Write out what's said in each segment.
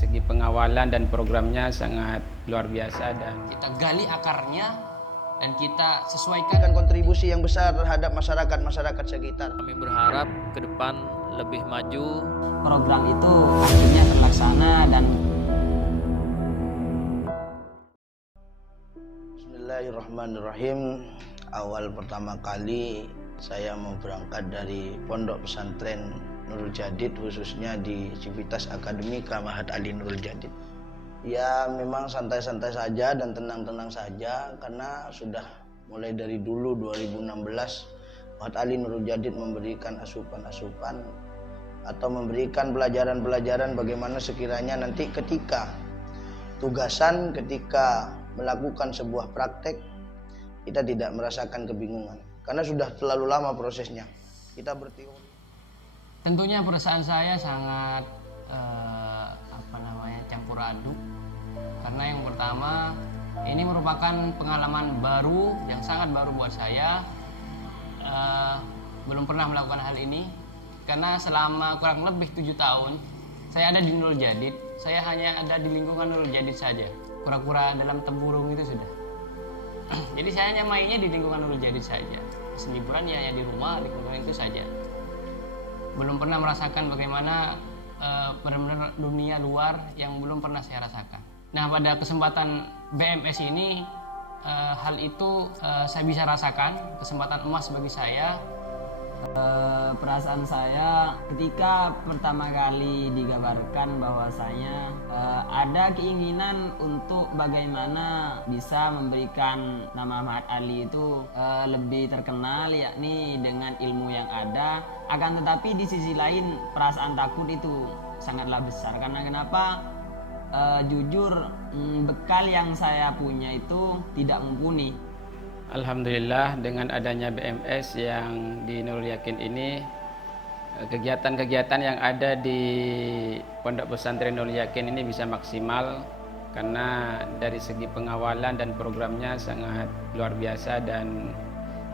segi pengawalan dan programnya sangat luar biasa, dan kita gali akarnya dan kita sesuaikan kontribusi yang besar terhadap masyarakat sekitar. Kami berharap ke depan lebih maju. program itu akhirnya terlaksana dan Bismillahirrahmanirrahim. Awal pertama kali saya mau berangkat dari Pondok Pesantren Nurul Jadid, khususnya di Civitas Akademika Mahat Ali Nurul Jadid. Ya memang santai-santai saja dan tenang-tenang saja, karena sudah mulai dari dulu 2016 Mahat Ali Nurul Jadid memberikan asupan-asupan atau memberikan pelajaran-pelajaran bagaimana sekiranya nanti ketika tugasan, ketika melakukan sebuah praktek, kita tidak merasakan kebingungan karena sudah terlalu lama prosesnya. Kita berteori. tentunya perasaan saya sangat campur aduk, karena yang pertama ini merupakan pengalaman baru yang sangat baru buat saya. Belum pernah melakukan hal ini karena selama kurang lebih 7 tahun saya ada di Nurul Jadid. Saya hanya ada di lingkungan Nurul Jadid saja, kura-kura dalam tempurung itu sudah. Jadi saya hanya mainnya di lingkungan Nurul Jadid saja, liburan ya hanya di rumah, lingkungan itu saja. Belum pernah merasakan bagaimana benar-benar dunia luar yang belum pernah saya rasakan. Nah, pada kesempatan BMS ini hal itu saya bisa rasakan, kesempatan emas bagi saya. Perasaan saya ketika pertama kali digabarkan bahwasanya ada keinginan untuk bagaimana bisa memberikan nama Mahat Ali itu lebih terkenal, yakni dengan ilmu yang ada. Akan tetapi di sisi lain perasaan takut itu sangatlah besar, karena kenapa? Jujur bekal yang saya punya itu tidak mumpuni. alhamdulillah dengan adanya BMS yang di Nurul Yakin ini, kegiatan-kegiatan yang ada di Pondok Pesantren Nurul Yakin ini bisa maksimal karena dari segi pengawalan dan programnya sangat luar biasa dan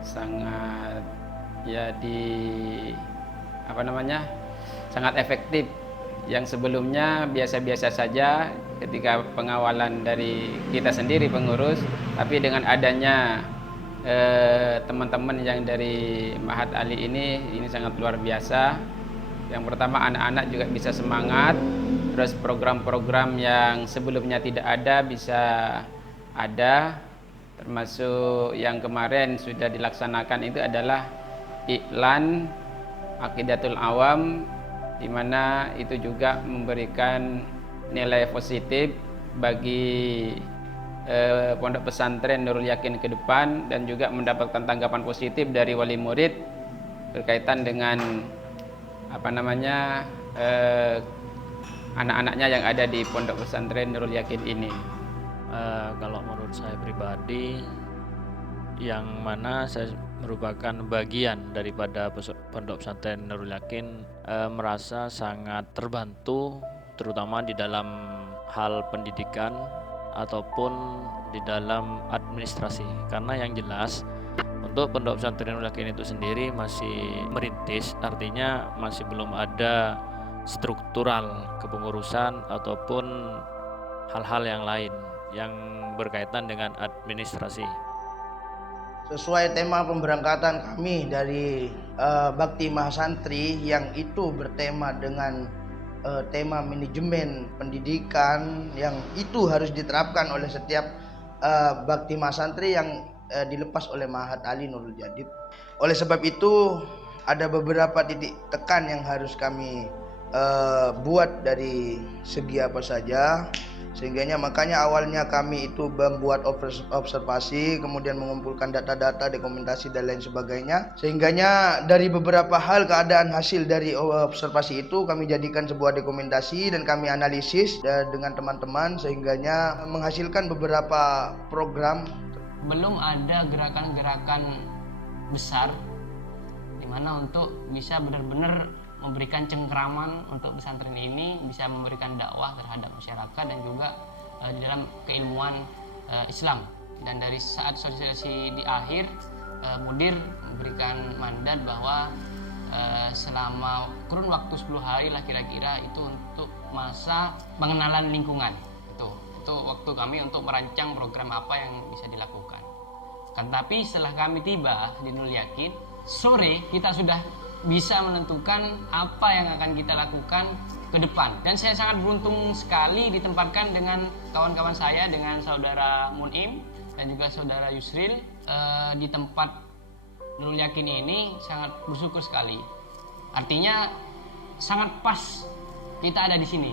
sangat sangat efektif. Yang sebelumnya biasa-biasa saja ketika pengawalan dari kita sendiri pengurus, tapi dengan adanya teman-teman yang dari Mahat Ali ini sangat luar biasa. Yang pertama, anak-anak juga bisa semangat, terus program-program yang sebelumnya tidak ada bisa ada, termasuk yang kemarin sudah dilaksanakan itu adalah iklan Aqidatul Awam, di mana itu juga memberikan nilai positif bagi Pondok Pesantren Nurul Yakin ke depan, dan juga mendapatkan tanggapan positif dari wali murid berkaitan dengan anak-anaknya yang ada di Pondok Pesantren Nurul Yakin ini. Kalau menurut saya pribadi, yang mana saya merupakan bagian daripada Pondok Pesantren Nurul Yakin, merasa sangat terbantu, terutama di dalam hal pendidikan ataupun di dalam administrasi. Karena yang jelas untuk Pondok Pesantren Nurul Yakin itu sendiri masih merintis, artinya masih belum ada struktural kepengurusan ataupun hal-hal yang lain yang berkaitan dengan administrasi. Sesuai tema pemberangkatan kami dari Bakti Mahasantri yang itu bertema dengan tema manajemen pendidikan, yang itu harus diterapkan oleh setiap Bakti Mahasantri yang dilepas oleh Mahat Ali Nurul Jadid. Oleh sebab itu ada beberapa titik tekan yang harus kami buat dari segi apa saja, sehingganya makanya awalnya kami itu membuat observasi, kemudian mengumpulkan data-data, dokumentasi dan lain sebagainya. Sehingganya dari beberapa hal keadaan hasil dari observasi itu kami jadikan sebuah dokumentasi dan kami analisis dengan teman-teman, sehingganya menghasilkan beberapa program. belum ada gerakan-gerakan besar di mana untuk bisa benar-benar memberikan cengkeraman untuk pesantren ini bisa memberikan dakwah terhadap masyarakat dan juga di dalam keilmuan Islam. Dan dari saat sosialisasi di akhir, mudir memberikan mandat bahwa selama kurun waktu 10 hari lah kira-kira itu untuk masa pengenalan lingkungan. Itu waktu kami untuk merancang program apa yang bisa dilakukan. Kan tapi setelah kami tiba di Nurul Yakin, sore kita sudah bisa menentukan apa yang akan kita lakukan ke depan. Dan saya sangat beruntung sekali ditempatkan dengan kawan-kawan saya, dengan saudara Munim dan juga saudara Yusril di tempat Nurul Yakin ini. Sangat bersyukur sekali. Artinya sangat pas kita ada di sini.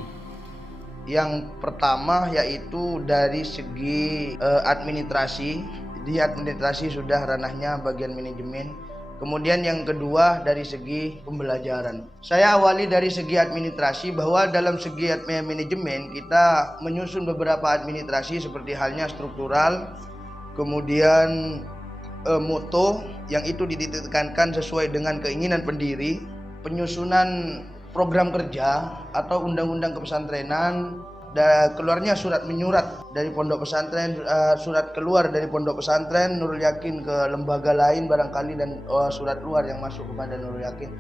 Yang pertama yaitu dari segi administrasi. Di administrasi sudah ranahnya bagian manajemen. Kemudian yang kedua dari segi pembelajaran. Saya awali dari segi administrasi, bahwa dalam segi manajemen kita menyusun beberapa administrasi seperti halnya struktural, kemudian moto yang itu ditekankan sesuai dengan keinginan pendiri, penyusunan program kerja atau undang-undang kepesantrenan, keluarnya surat menyurat dari pondok pesantren, surat keluar dari pondok pesantren Nurul Yakin ke lembaga lain barangkali, dan surat luar yang masuk kepada Nurul Yakin,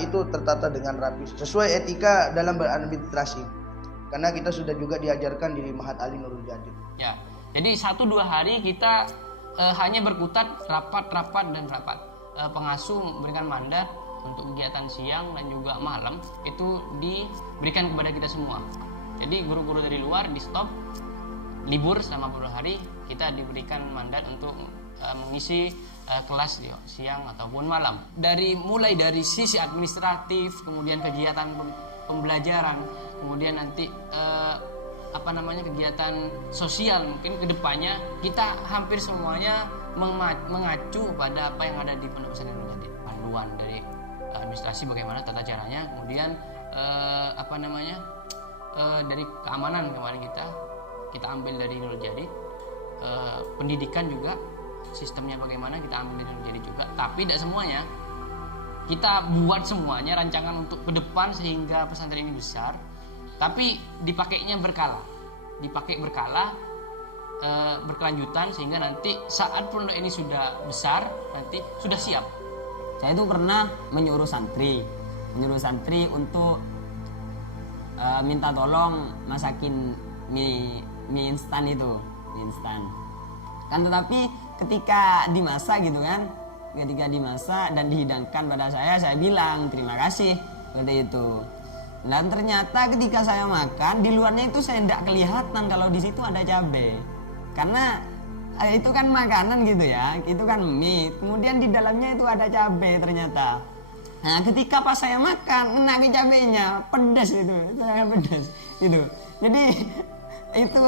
itu tertata dengan rapi sesuai etika dalam beradministrasi, karena kita sudah juga diajarkan di Mahat Ali Nurul Jadid. Ya, jadi 1-2 hari kita hanya berkutat rapat dan rapat. Pengasuh memberikan mandat untuk kegiatan siang dan juga malam itu diberikan kepada kita semua. Jadi guru-guru dari luar di stop, libur selama beberapa hari, kita diberikan mandat untuk mengisi kelas siang ataupun malam. Mulai dari sisi administratif, kemudian kegiatan pembelajaran, kemudian nanti kegiatan sosial, mungkin kedepannya kita hampir semuanya mengacu pada apa yang ada di Pondok Pesantren Nurul Jadid. Panduan dari administrasi bagaimana tata caranya, kemudian dari keamanan kemarin kita ambil dari Nurul Jadid, pendidikan juga sistemnya bagaimana kita ambil dari Nurul Jadid juga, tapi tidak semuanya kita buat semuanya rancangan untuk ke depan sehingga pesantren ini besar, tapi dipakainya berkala, berkelanjutan sehingga nanti saat pondok ini sudah besar nanti sudah siap. Saya itu pernah menyuruh santri untuk minta tolong masakin mie instan itu, mie instan. Kan tetapi ketika dimasak dan dihidangkan pada saya bilang terima kasih seperti itu. Dan ternyata ketika saya makan, di luarnya itu saya tidak kelihatan kalau di situ ada cabai, karena itu kan makanan gitu ya, itu kan mie, kemudian di dalamnya itu ada cabai ternyata. Nah, ketika pas saya makan, kena ke cabenya, pedas itu, saya pedas gitu. Jadi itu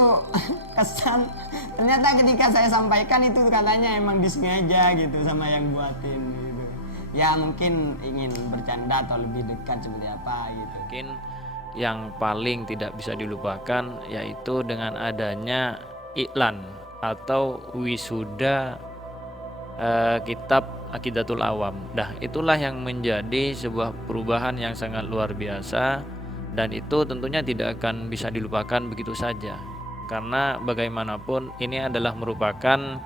kesan. Ternyata ketika saya sampaikan itu katanya emang disengaja gitu sama yang buatin gitu. Ya mungkin ingin bercanda atau lebih dekat seperti apa gitu. Mungkin yang paling tidak bisa dilupakan yaitu dengan adanya iklan atau wisuda kitab Aqidatul Awam. Nah, itulah yang menjadi sebuah perubahan yang sangat luar biasa, dan itu tentunya tidak akan bisa dilupakan begitu saja. Karena bagaimanapun ini adalah merupakan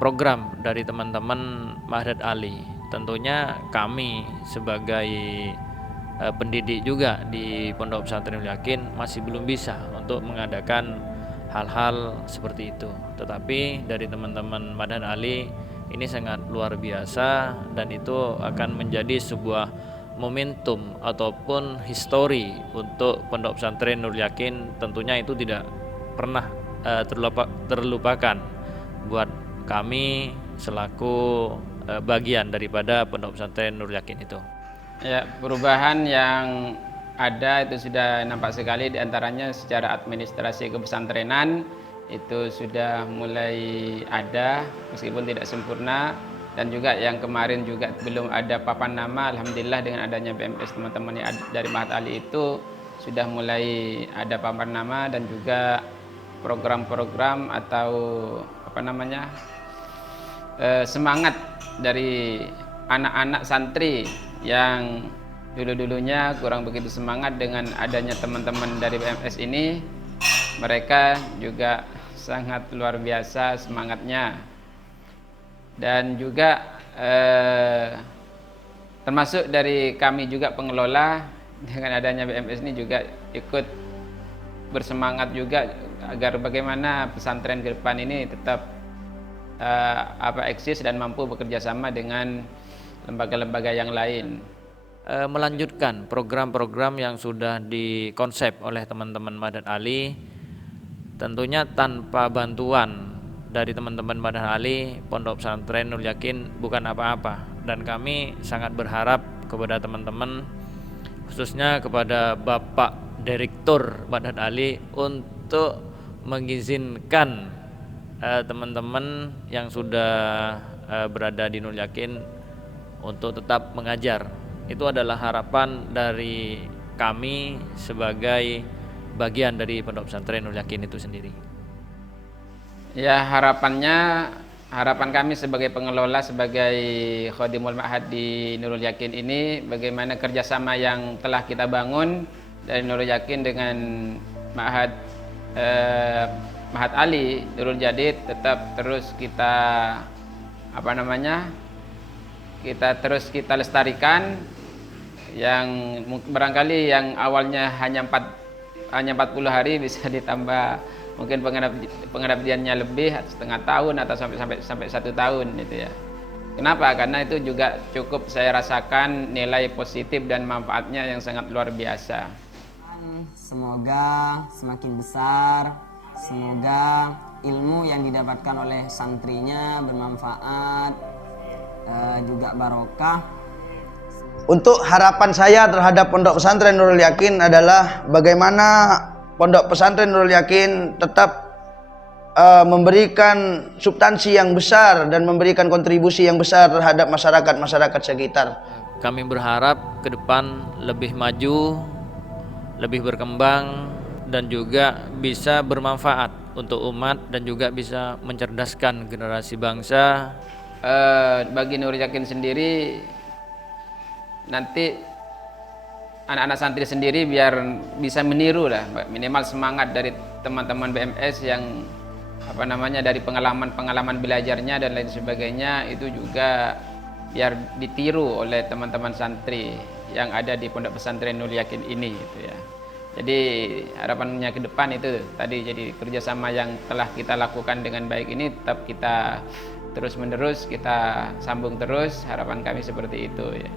program dari teman-teman Mahat Ali. Tentunya kami sebagai pendidik juga di Pondok Pesantren Nurul Yakin masih belum bisa untuk mengadakan hal-hal seperti itu. Tetapi dari teman-teman Mahat Ali ini sangat luar biasa, dan itu akan menjadi sebuah momentum ataupun histori untuk Pondok Pesantren Nurul Yakin. Tentunya itu tidak pernah terlupakan buat kami selaku bagian daripada Pondok Pesantren Nurul Yakin itu. Ya, perubahan yang ada itu sudah nampak sekali, diantaranya secara administrasi kepesantrenan itu sudah mulai ada meskipun tidak sempurna, dan juga yang kemarin juga belum ada papan nama. Alhamdulillah dengan adanya BMS teman-teman dari Mahat Ali itu sudah mulai ada papan nama, dan juga program-program atau semangat dari anak-anak santri yang dulu-dulunya kurang begitu semangat. Dengan adanya teman-teman dari BMS ini, mereka juga sangat luar biasa semangatnya. Dan juga termasuk dari kami juga pengelola dengan adanya BMS ini juga ikut bersemangat juga agar bagaimana pesantren ke depan ini tetap eksis dan mampu bekerja sama dengan lembaga-lembaga yang lain. Melanjutkan program-program yang sudah dikonsep oleh teman-teman Mahdad Ali, tentunya tanpa bantuan dari teman-teman Mahdad Ali, Pondok Pesantren Nurul Yakin bukan apa-apa. Dan kami sangat berharap kepada teman-teman, khususnya kepada Bapak Direktur Mahdad Ali, untuk mengizinkan teman-teman yang sudah berada di Nurul Yakin untuk tetap mengajar. Itu adalah harapan dari kami sebagai bagian dari Pondok Pesantren Nurul Yakin itu sendiri. Ya, harapan kami sebagai pengelola, sebagai Khodimul Ma'had di Nurul Yakin ini, bagaimana kerjasama yang telah kita bangun dari Nurul Yakin dengan Ma'had Ali Nurul Jadid tetap terus kita kita lestarikan, yang barangkali yang awalnya hanya 40 hari bisa ditambah mungkin pengabdiannya lebih setengah tahun atau sampai 1 tahun gitu ya. Kenapa? Karena itu juga cukup saya rasakan nilai positif dan manfaatnya yang sangat luar biasa. Semoga semakin besar, semoga ilmu yang didapatkan oleh santrinya bermanfaat, juga barokah. Untuk harapan saya terhadap Pondok Pesantren Nurul Yakin adalah bagaimana Pondok Pesantren Nurul Yakin tetap memberikan substansi yang besar dan memberikan kontribusi yang besar terhadap masyarakat sekitar. Kami berharap ke depan lebih maju, lebih berkembang, dan juga bisa bermanfaat untuk umat dan juga bisa mencerdaskan generasi bangsa. Bagi Nurul Yakin sendiri, nanti anak-anak santri sendiri biar bisa meniru lah, minimal semangat dari teman-teman BMS yang dari pengalaman belajarnya dan lain sebagainya, itu juga biar ditiru oleh teman-teman santri yang ada di Pondok Pesantren Nurul Yakin ini gitu ya. Jadi harapannya ke depan itu tadi, jadi kerjasama yang telah kita lakukan dengan baik ini tetap kita terus menerus kita sambung terus, harapan kami seperti itu ya.